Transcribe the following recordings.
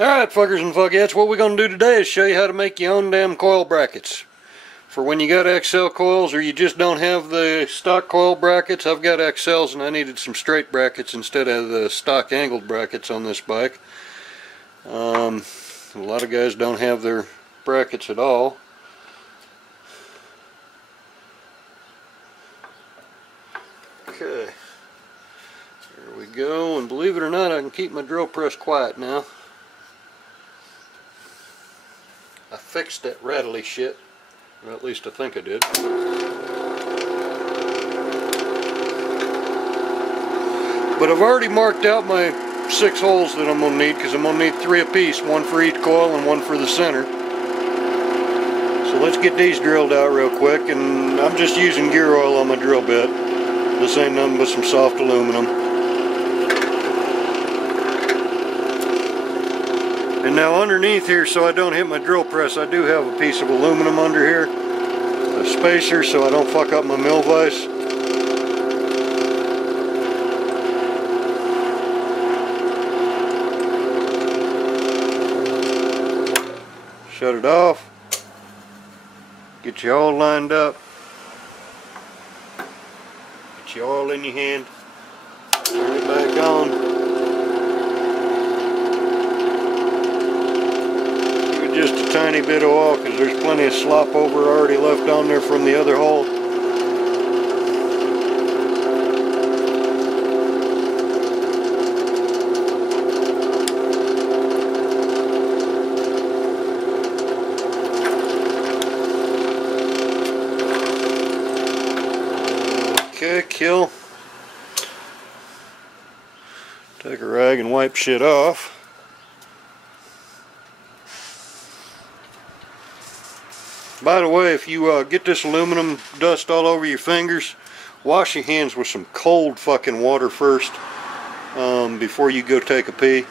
Alright, fuckers and fuckettes, what we're going to do today is show you how to make your own damn coil brackets. For when you got XL coils or you just don't have the stock coil brackets. I've got XLs and I needed some straight brackets instead of the stock angled brackets on this bike. A lot of guys don't have their brackets at all. Okay, there we go, and believe it or not, I can keep my drill press quiet now. I fixed that rattly shit, or at least I think I did. But I've already marked out my 6 holes that I'm going to need, because I'm going to need 3 apiece, 1 for each coil and 1 for the center. So let's get these drilled out real quick, and I'm just using gear oil on my drill bit. This ain't nothing but some soft aluminum. And now underneath here, so I don't hit my drill press, I do have a piece of aluminum under here, a spacer so I don't fuck up my mill vise. Shut it off, get you all lined up, get you all in your hand, turn it back on. Just a tiny bit of oil because there's plenty of slop over already left on there from the other hole. Okay, kill. Take a rag and wipe shit off. By the way, if you get this aluminum dust all over your fingers, wash your hands with some cold fucking water first before you go take a pee.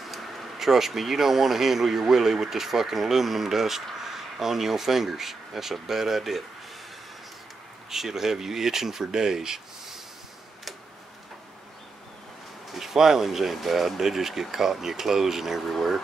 Trust me, you don't want to handle your willy with this fucking aluminum dust on your fingers. That's a bad idea. Shit'll have you itching for days. These filings ain't bad, they just get caught in your clothes and everywhere.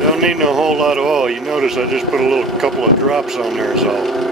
Don't need no whole lot of oil. You notice I just put a couple of drops on there is all.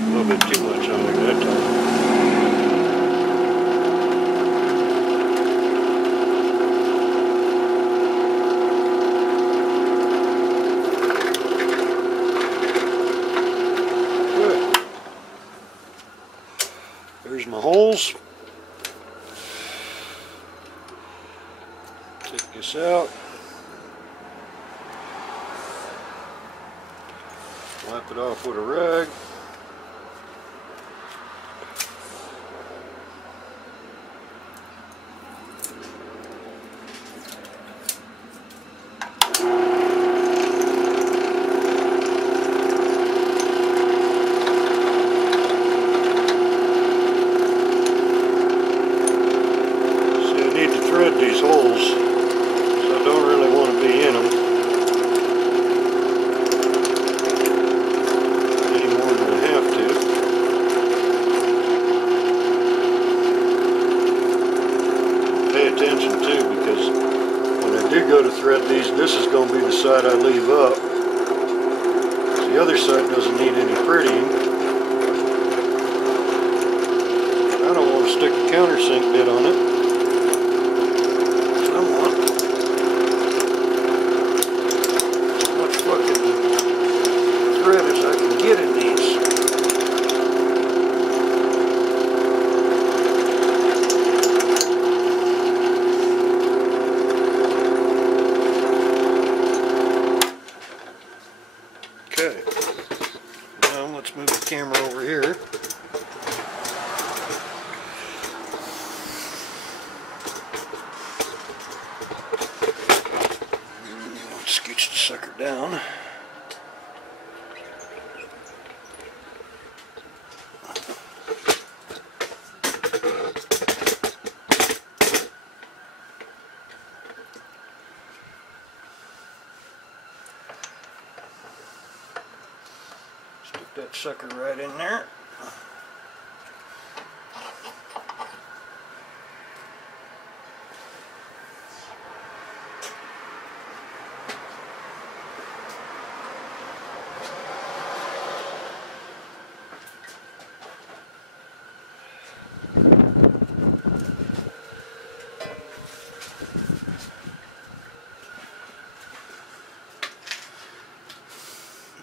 A little bit too much on there that time. Good. There's my holes. Take this out. Wipe it off with a rag. these holes, so I don't really want to be in them. thread these. This is going to be the side I leave up. The other side doesn't need any prettying. I don't want to stick a countersink bit on it. I want as much fucking thread as I can get in these. Okay, now let's move the camera over here. Let's scooch the sucker down. Stick that sucker right in there.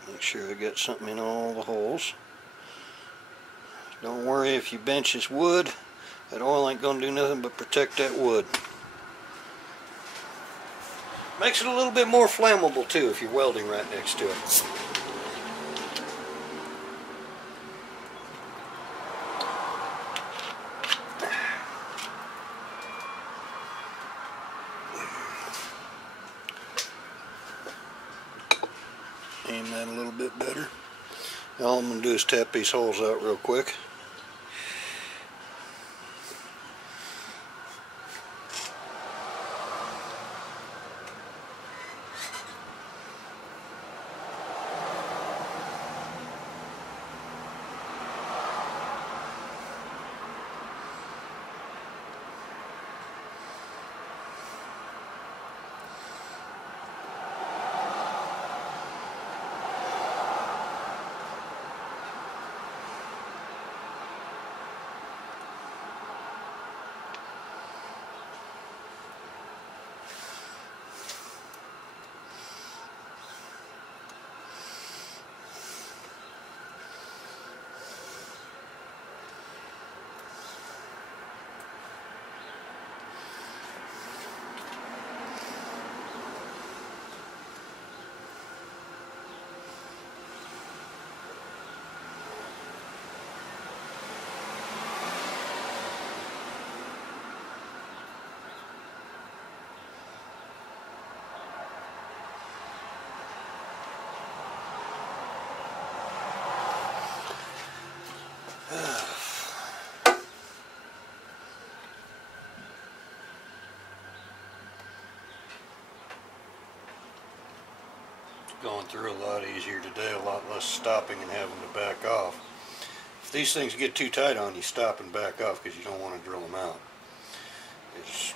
Make sure I got something in all the holes. Don't worry if you bench this wood, that oil ain't going to do nothing but protect that wood. Makes it a little bit more flammable too if you're welding right next to it. Aim that a little bit better. All I'm going to do is tap these holes out real quick. Going through a lot easier today, a lot less stopping and having to back off. If these things get too tight on you, stop and back off because you don't want to drill them out. It's,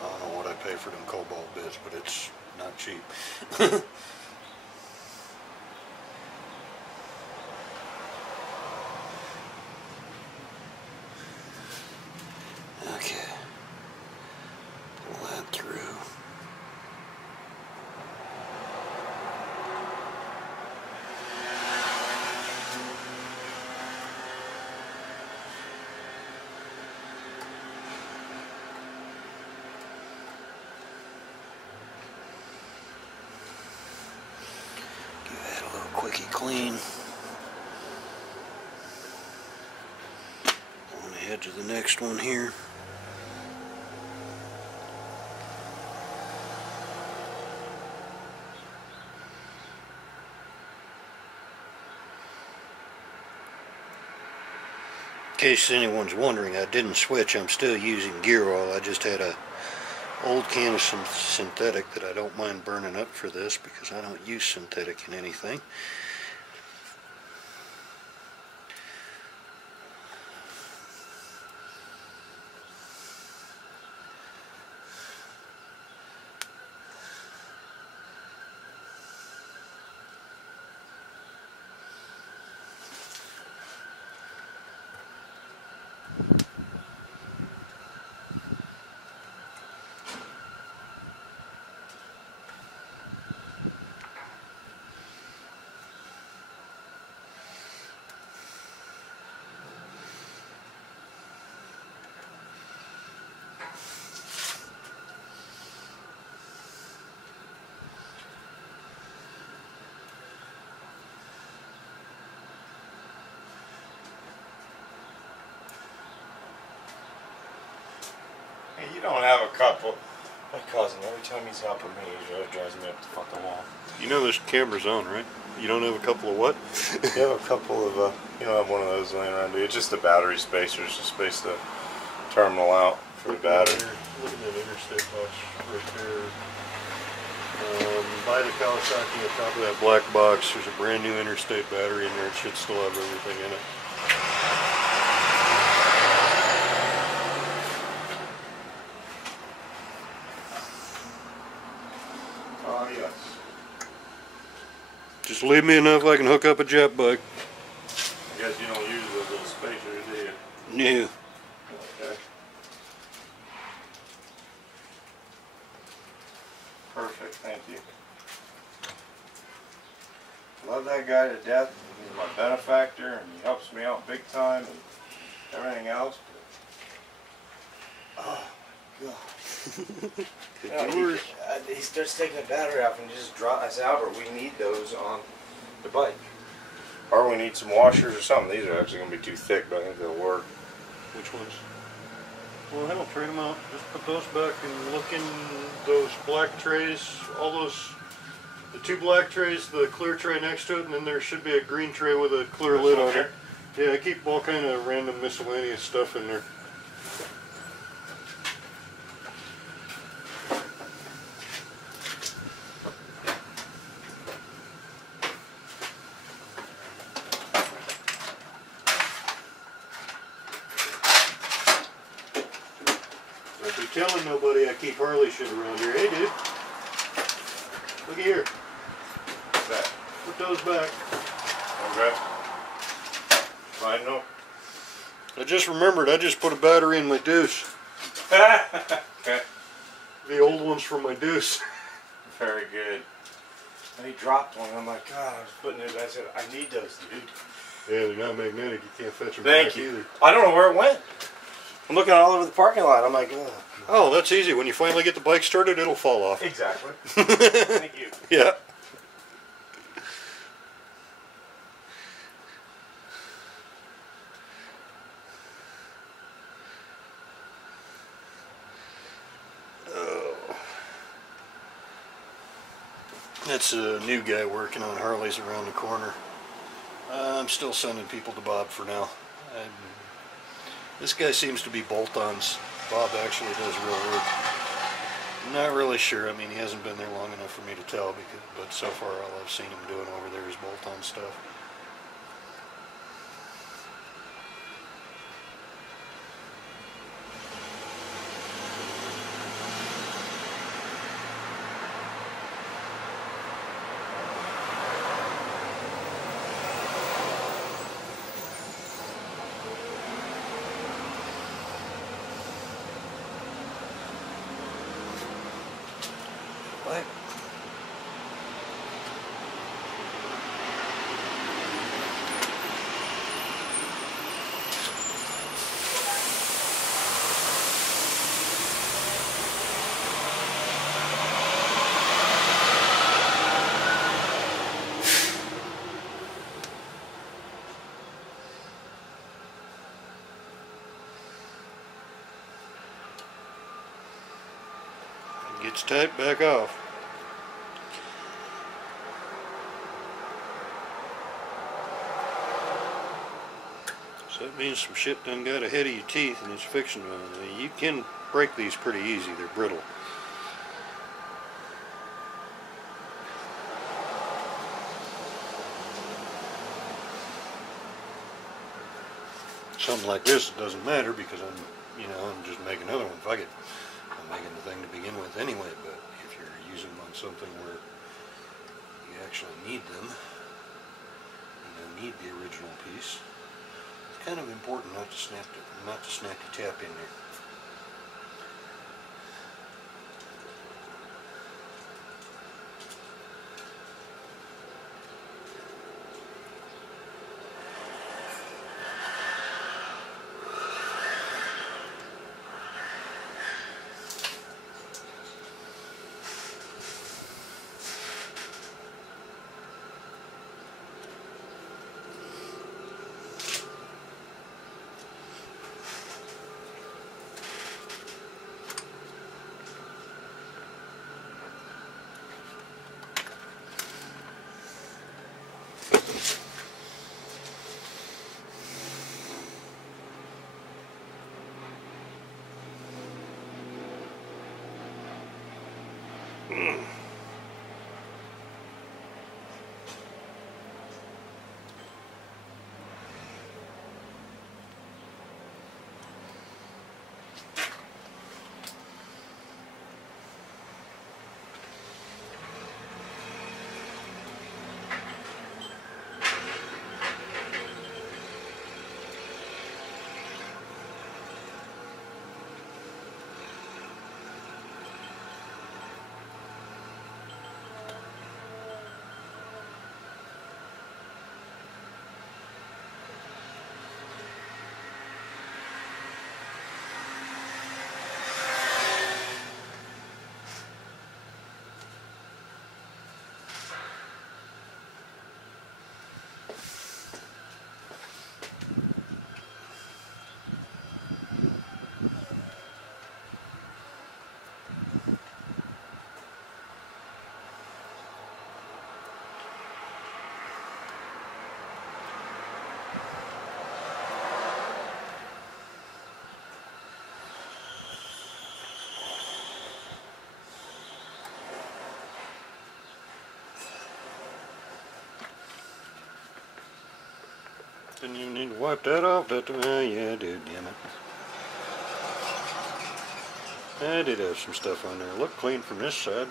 I don't know what I pay for them cobalt bits, but it's not cheap. Okay, pull that through. Quickie clean on the edge of the next one here. In case anyone's wondering, I didn't switch. I'm still using gear oil. I just had a old can of some synthetic that I don't mind burning up for this because I don't use synthetic in anything. You don't have a couple. My cousin, every time he's helping me, he really drives me up the fucking wall. You know there's cameras on, right? You don't have a couple of what? You have a couple of, you don't have one of those laying around, do you? It's just the battery spacers to space the terminal out for the battery. Look at that interstate box right there. By the Kawasaki, on top of that black box, there's a brand new interstate battery in there. It should still have everything in it. Oh, yes. Just leave me enough I can hook up a jet bike. I guess you don't use those little spacers, do you? Yeah. Okay. Perfect, thank you. Love that guy to death. He's my benefactor and he helps me out big time and everything else. Oh my god. He starts taking the battery off and just drop. I said, Albert, we need those on the bike. Or we need some washers or something. These are actually going to be too thick, but I think they'll work. Which ones? Well, hell, trade them out. Just put those back and look in those black trays. All those, the two black trays, the clear tray next to it, and then there should be a green tray with a clear lid on it. Yeah, I keep all kind of random miscellaneous stuff in there. Telling nobody I keep Harley shit around here. Hey, dude. Look at here. What's that? Put those back. Okay. Fine, no. I just remembered I just put a battery in my deuce. Okay. The old one's from my deuce. Very good. And he dropped one. I'm like, God, I was putting it. I said, I need those, dude. Yeah, they're not magnetic. You can't fetch them Thank back you. either. I don't know where it went. I'm looking all over the parking lot. I'm like, ugh. Oh, that's easy. When you finally get the bike started, it'll fall off. Exactly. Thank you. Yeah. Oh. That's a new guy working on Harleys around the corner. I'm still sending people to Bob for now. This guy seems to be bolt-ons. Bob actually does real work. I'm not really sure. I mean, he hasn't been there long enough for me to tell, but so far all I've seen him doing over there is bolt-on stuff. What? Gets tight, back off. So that means some shit done got ahead of your teeth and it's fixing them. You can break these pretty easy, they're brittle. Something like this, it doesn't matter because I'm just making another one. Fuck it. I'm making the thing to begin with anyway, but if you're using them on something where you actually need them, you need the original piece, it's kind of important not to snap the tap in there. Didn't you need to wipe that off? Yeah, I did, damn it. I did have some stuff on there. Look clean from this side.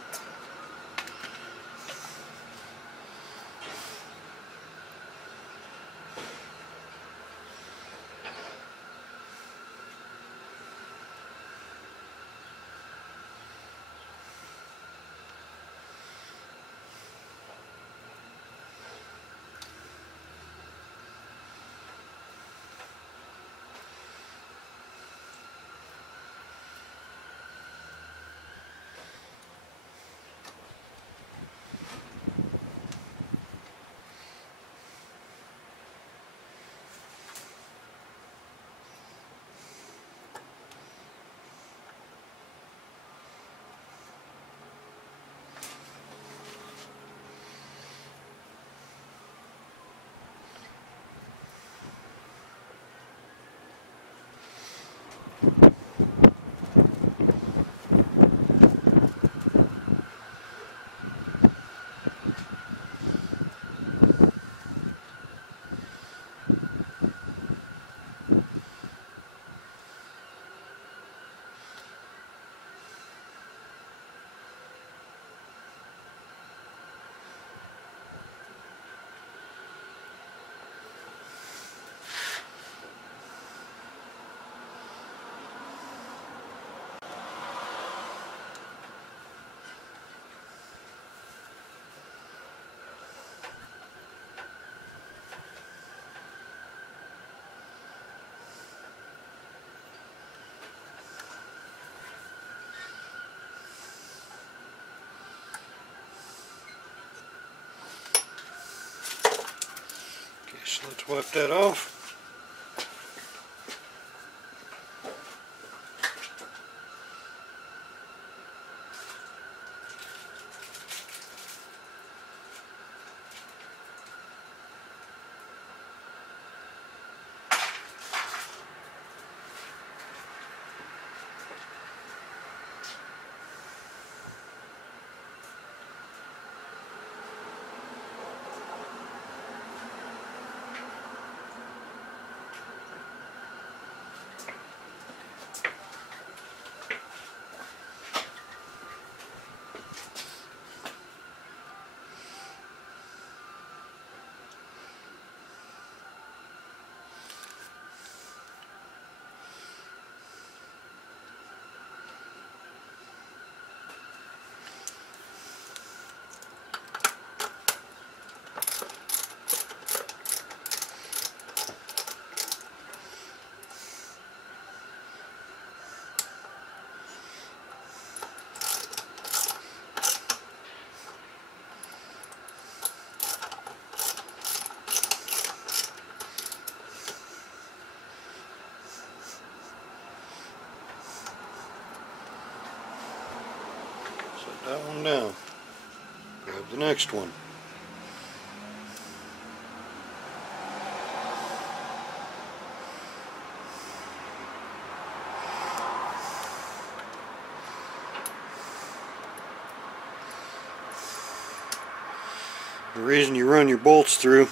So let's wipe that off. Set that one down. Grab the next one. The reason you run your bolts through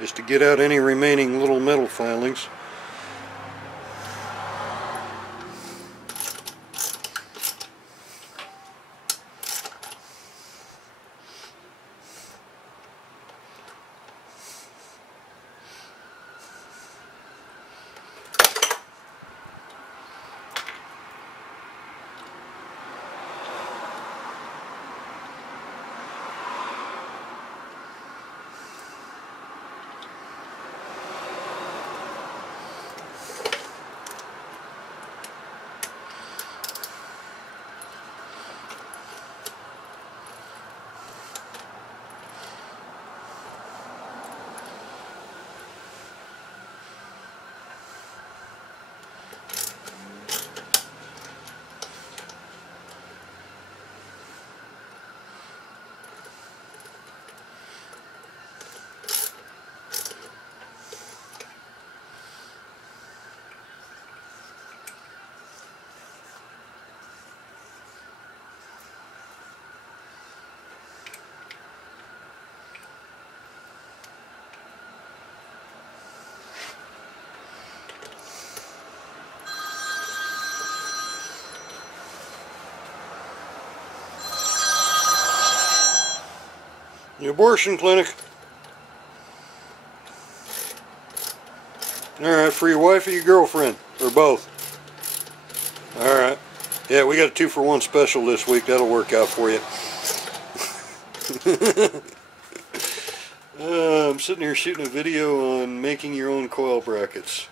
is to get out any remaining little metal filings. The abortion clinic. Alright, for your wife or your girlfriend? Or both? Alright. Yeah, we got a 2-for-1 special this week. That'll work out for you. I'm sitting here shooting a video on making your own coil brackets.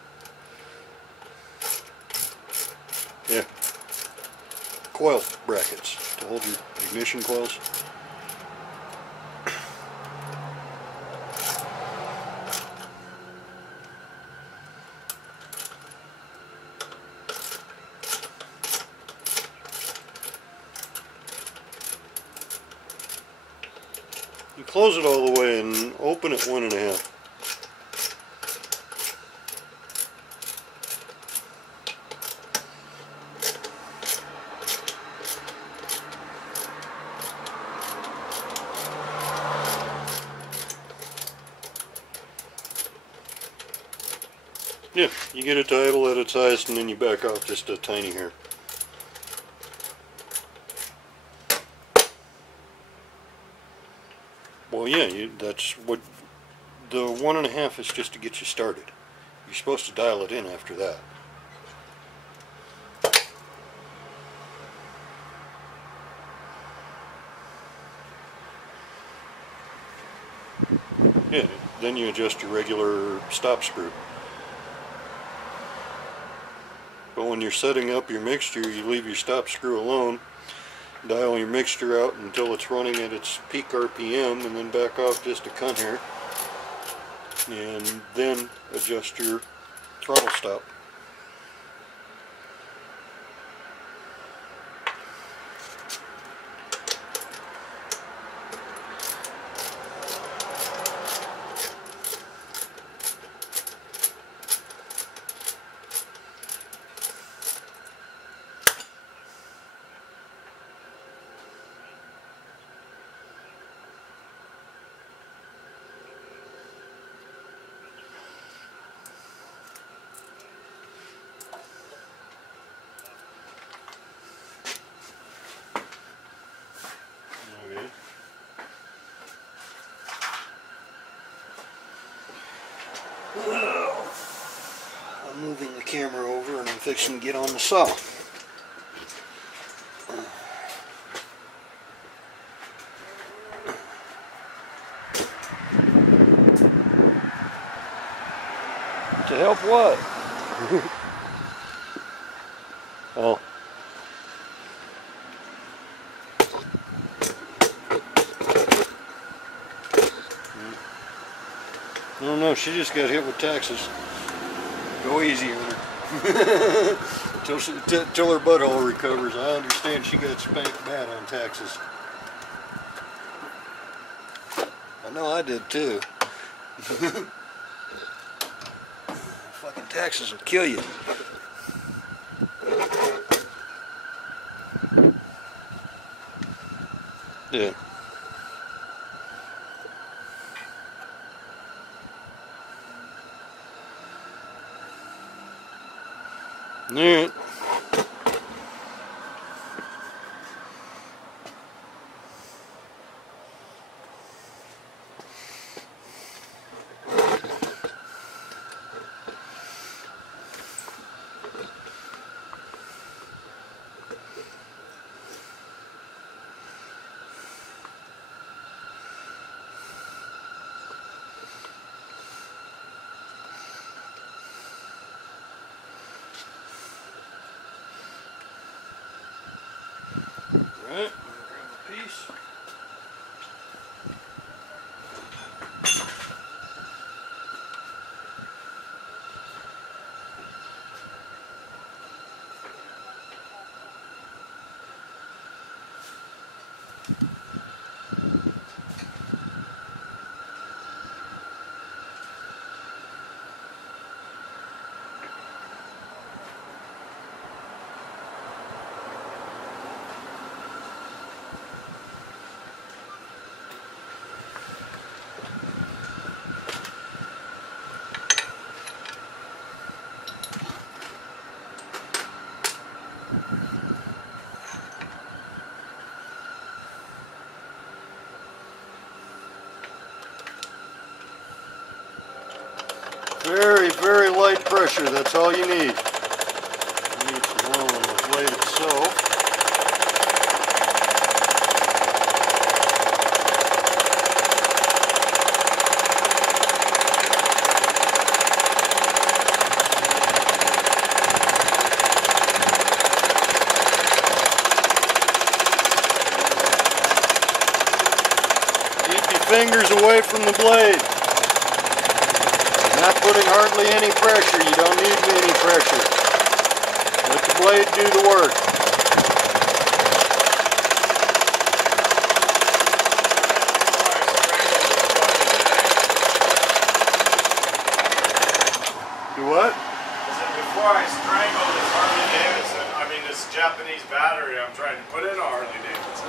Yeah. Coil brackets to hold your ignition coils. You close it all the way and open it 1.5. Yeah, you get it to idle at its highest and then you back off just a tiny hair. Well, yeah, that's what the 1.5 is, just to get you started. You're supposed to dial it in after that. Yeah, then you adjust your regular stop screw. But when you're setting up your mixture, you leave your stop screw alone. Dial your mixture out until it's running at its peak RPM, and then back off just a cunt hair, and then adjust your throttle stop. I'm moving the camera over and I'm fixing to get on the saw. To help what? Oh. No, she just got hit with taxes. Go easy on her. Till her butthole recovers. I understand she got spanked bad on taxes. I know I did too. Fucking taxes will kill you. Yeah. Alright. Alright, grab a piece. Very, very light pressure, that's all you need. You need some oil on the blade itself. Keep your fingers away from the blade. Not putting hardly any pressure. You don't need any pressure. Let the blade do the work. Do what? Before I strangle this Harley Davidson, I mean this Japanese battery I'm trying to put in a Harley Davidson.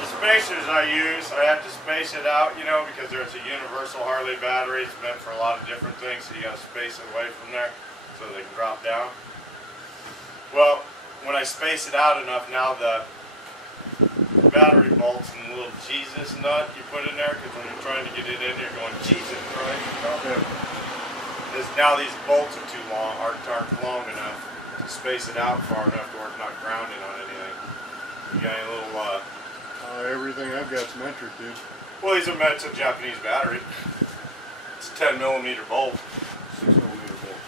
The spacers I use, I have to space it out, you know, because there's a universal Harley battery. It's meant for a lot of different things, so you got to space it away from there so they can drop down. Well, when I space it out enough, now the battery bolts and the little Jesus nut you put in there, because when you're trying to get it in, you're going Jesus, right? You know? Yeah. Now these bolts are too long, aren't long enough to space it out far enough to where it's not grounding on anything. You got any little Everything I've got's metric, dude. well, these are meant to Japanese battery. It's a 10mm bolt. 6mm bolt.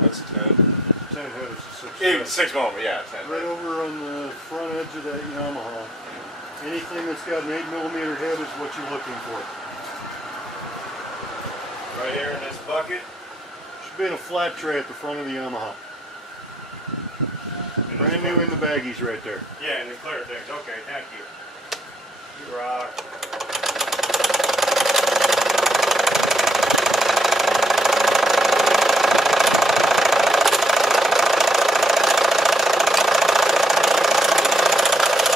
That's 10. 10 head is a 6. Even 6mm, yeah, 10. Right over on the front edge of that Yamaha. Anything that's got an 8mm head is what you're looking for. Right here in this bucket. Should be in a flat tray at the front of the Yamaha. Brand new in the baggies right there. Yeah, in the clear things. Okay, thank you. You rock.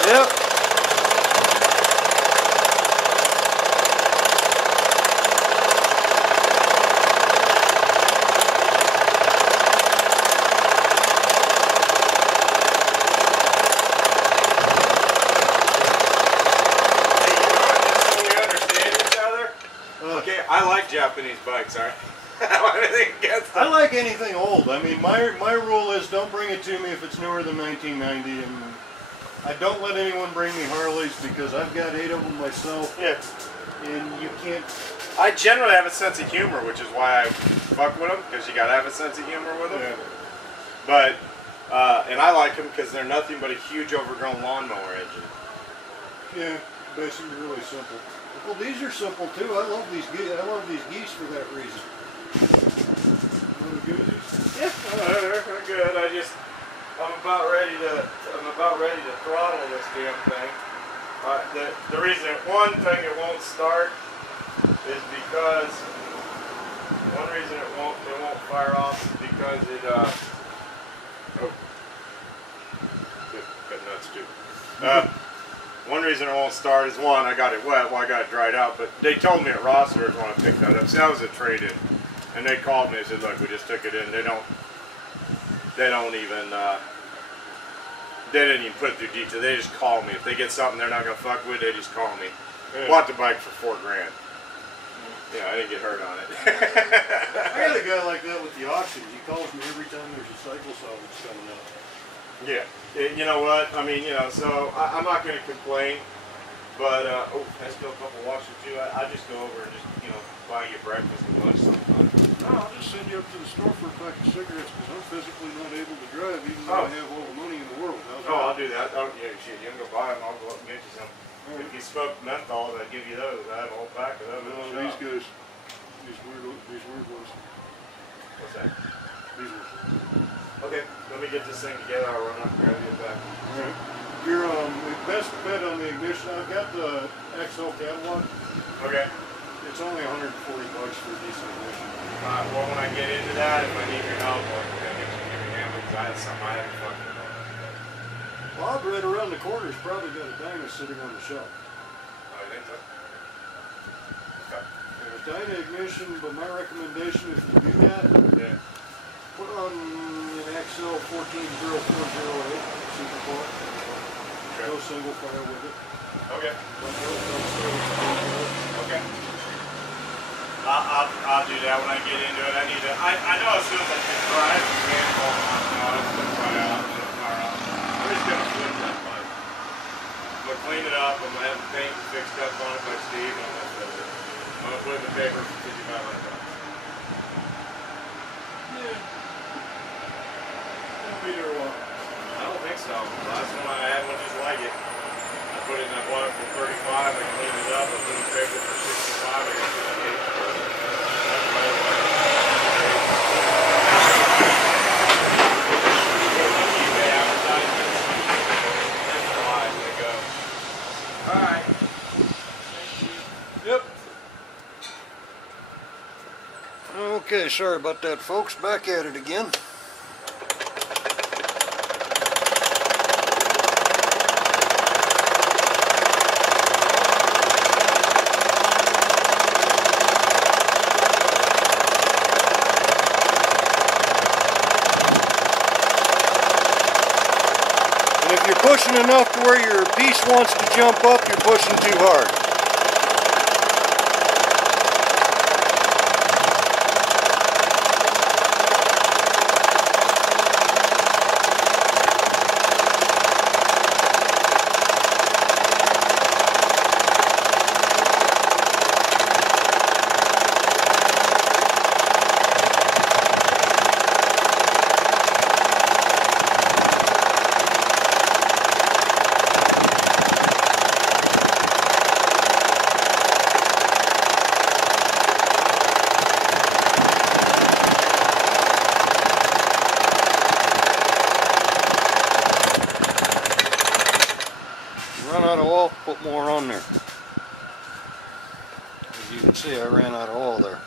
Yep. I like Japanese bikes, alright? I don't have anything against them. I like anything old. I mean, my rule is don't bring it to me if it's newer than 1990, and I don't let anyone bring me Harleys because I've got 8 of them myself. Yeah. And you can't. I generally have a sense of humor, which is why I fuck with them, because you gotta have a sense of humor with them. Yeah. But, and I like them because they're nothing but a huge overgrown lawnmower engine. Yeah, basically really simple. Well, these are simple too. I love these geese for that reason. Little goosies? Yeah, they're good. I'm about ready to throttle this damn thing. The reason, one thing it won't start is because one reason it won't fire off is because it oh, got nuts too. One reason it won't start is one, I got it wet, well I got it dried out, but they told me at Rossler's when I picked that up, see that was a trade-in, and they called me and said, look, we just took it in, they don't they don't even they didn't even put it through detail. They just call me if they get something they're not gonna fuck with. They just call me. Yeah. Bought the bike for $4 grand. Yeah, I didn't get hurt on it. I got a guy like that with the auctions. He calls me every time there's a cycle salvage coming up. Yeah, you know what? I mean, you know, so I'm not going to complain, but oh, I still a couple washers too. I just go over and just, you know, buy you breakfast and lunch sometime. No, I'll just send you up to the store for a pack of cigarettes because I'm physically not able to drive even though I have all the money in the world. I'll do that. Oh, yeah, shit, you can go buy them. I'll go up and get you some. If you smoke menthol, I'd give you those. I have a whole pack of those. No, these guys, these weird ones. What's that? These ones. Okay, let me get this thing together. I'll run up and grab you back. Alright. Your best bet on the ignition, I've got the XL catalog. Okay. It's only $140 for a decent ignition. Well, when I get into that, if I need your help, I'll get you a hand because I have something I haven't fucking done. Bob right around the corner's probably got a Dyna sitting on the shelf. Oh, you think so? Okay. And a Dyna ignition, but my recommendation if you do that, Yeah. put on an XL 140408 Super Core. Okay. No single fire with it. Okay. Okay. Okay. I'll do that when I get into it. I know as soon as I can drive mechanical, I'm just gonna try out, I'm just gonna flip that bike. I'm gonna clean it up, I'm gonna have the paint fixed up on it by Steve, and I'm gonna flip it. I'm gonna put it in the paper for $5,500. Yeah. Won't be there a while. I don't think so. The last one I had one just like it. I put it in, I bought it for 35, I cleaned it up, I put it in the paper for 65, I got 58. Alright. Yep. Okay, sorry about that, folks. Back at it again. If you're pushing enough to where your piece wants to jump up, you're pushing too hard. Run out of oil, put more on there. As you can see, I ran out of oil there.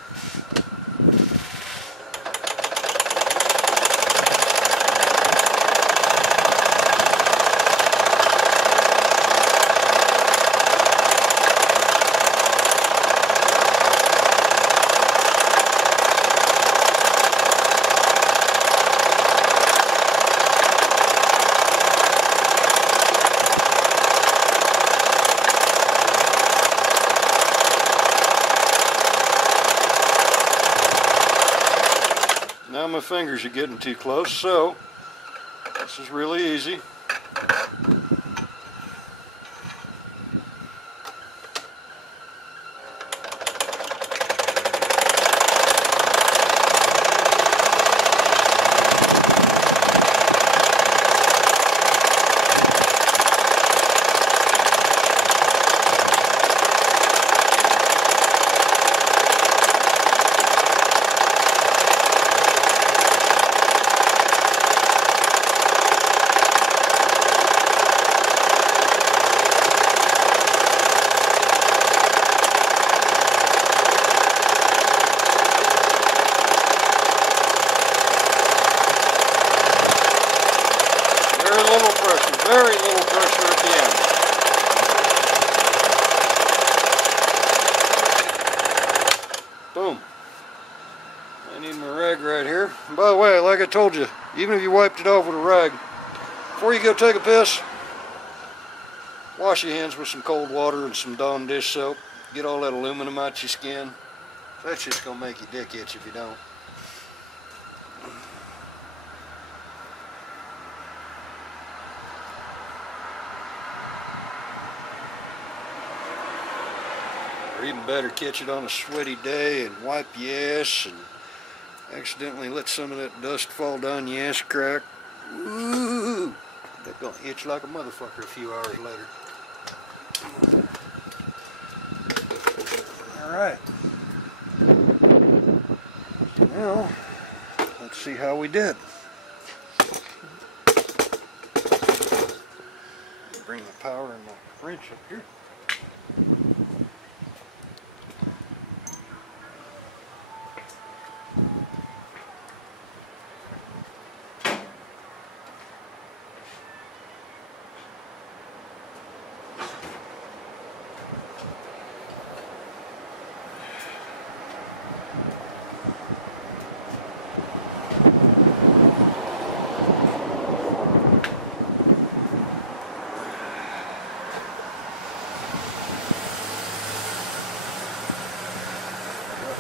Now my fingers are getting too close, so this is really easy. Very little pressure at the end. Boom. I need my rag right here. And by the way, like I told you, even if you wiped it off with a rag, before you go take a piss, wash your hands with some cold water and some Dawn dish soap. Get all that aluminum out your skin. That's just gonna make your dick itch if you don't. Or even better, catch it on a sweaty day and wipe your ass and accidentally let some of that dust fall down your ass crack. Ooh, that's gonna itch like a motherfucker a few hours later. Alright. Now, let's see how we did. Bring the power and the wrench up here.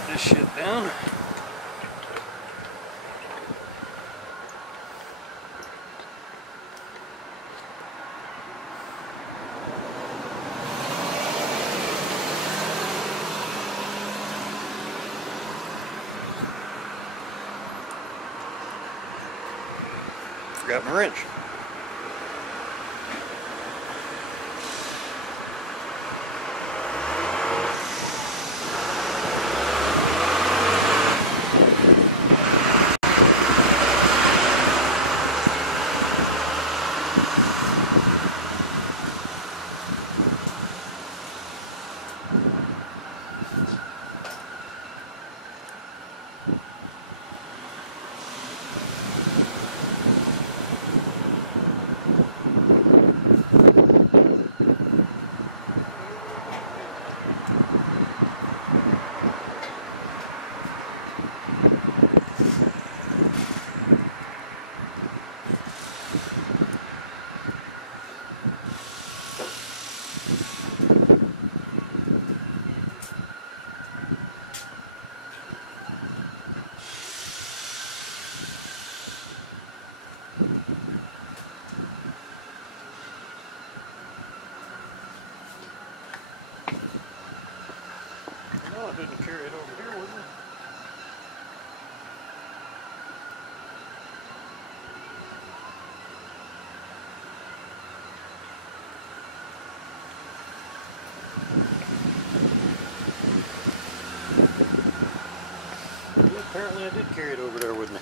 This shit down. Forgot my wrench. No, I didn't carry it over here with me. Yeah, apparently I did carry it over there with me.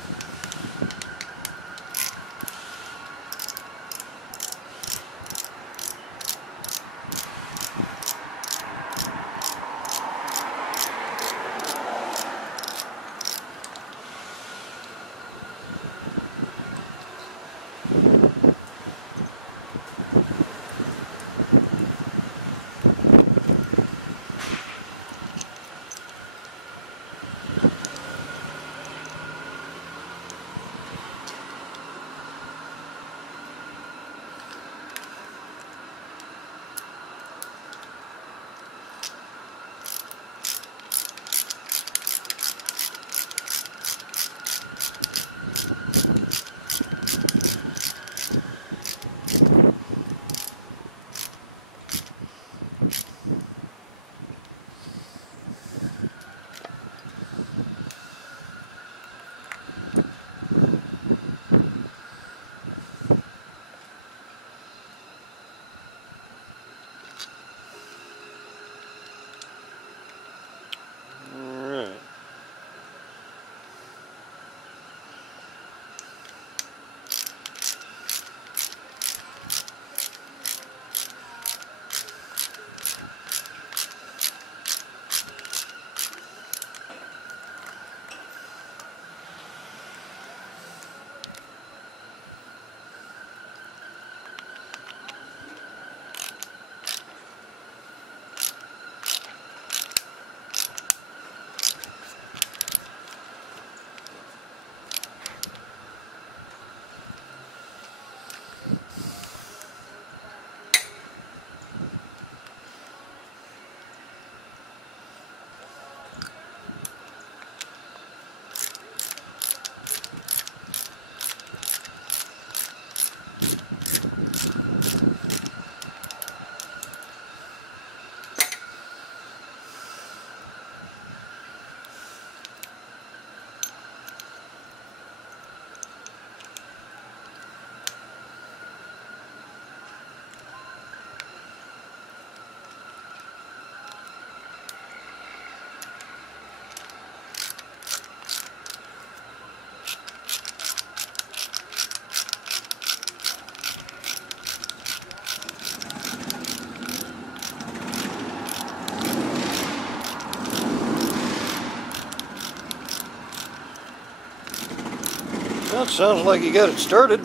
Sounds like you got it started.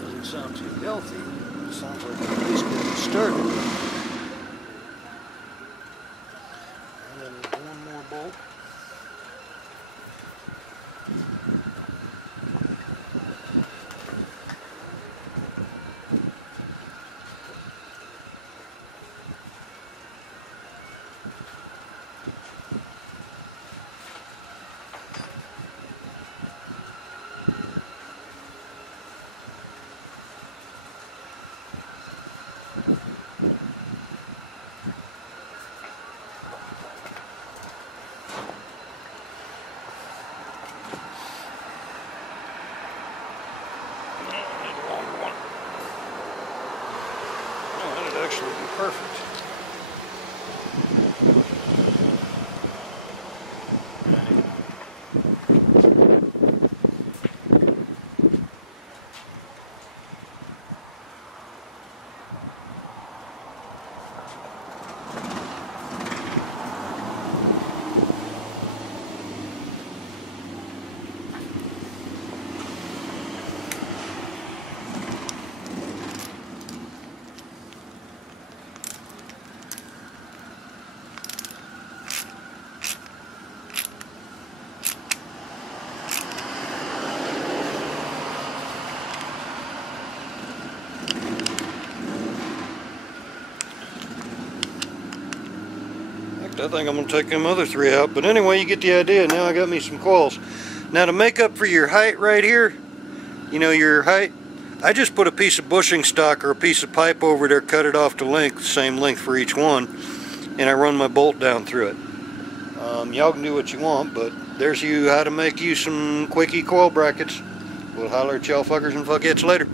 Doesn't sound too healthy. It sounds like you at least got it started. And then one more bolt. Actually be perfect. I think I'm going to take them other 3 out, but anyway, you get the idea. Now I got me some coils. Now to make up for your height right here, you know your height, I just put a piece of bushing stock or a piece of pipe over there, cut it off to length, same length for each one, and I run my bolt down through it. Y'all can do what you want, but there's how to make you some quickie coil brackets. We'll holler at y'all fuckers and fuckheads later.